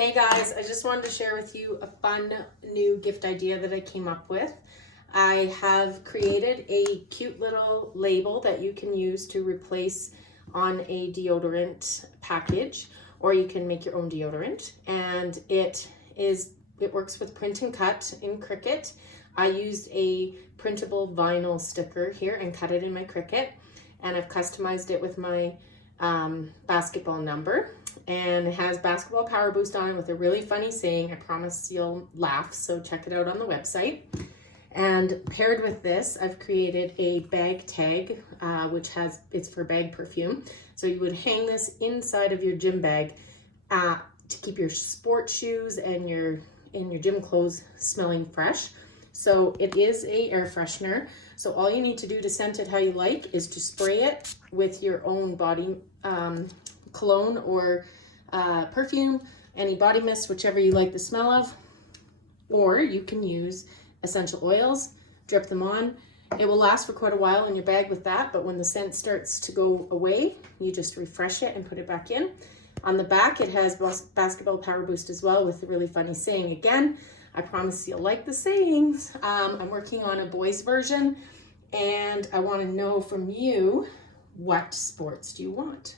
Hey guys, I just wanted to share with you a fun new gift idea that I came up with. I have created a cute little label that you can use to replace on a deodorant package, or you can make your own deodorant. And it works with print and cut in Cricut. I used a printable vinyl sticker here and cut it in my Cricut, and I've customized it with my basketball number, and it has basketball power boost on it with a really funny saying. I promise you'll laugh, so check it out on the website. And paired with this, I've created a bag tag, it's for bag perfume. So you would hang this inside of your gym bag to keep your sports shoes and your gym clothes smelling fresh. So it is a air freshener. So all you need to do to scent it how you like is to spray it with your own body cologne or perfume, any body mist, whichever you like the smell of. Or you can use essential oils, drip them on. It will last for quite a while in your bag with that, but when the scent starts to go away, you just refresh it and put it back in. On the back, it has basketball power boost as well with a really funny saying again. I promise you'll like the sayings. I'm working on a boys version, and I want to know from you, what sports do you want?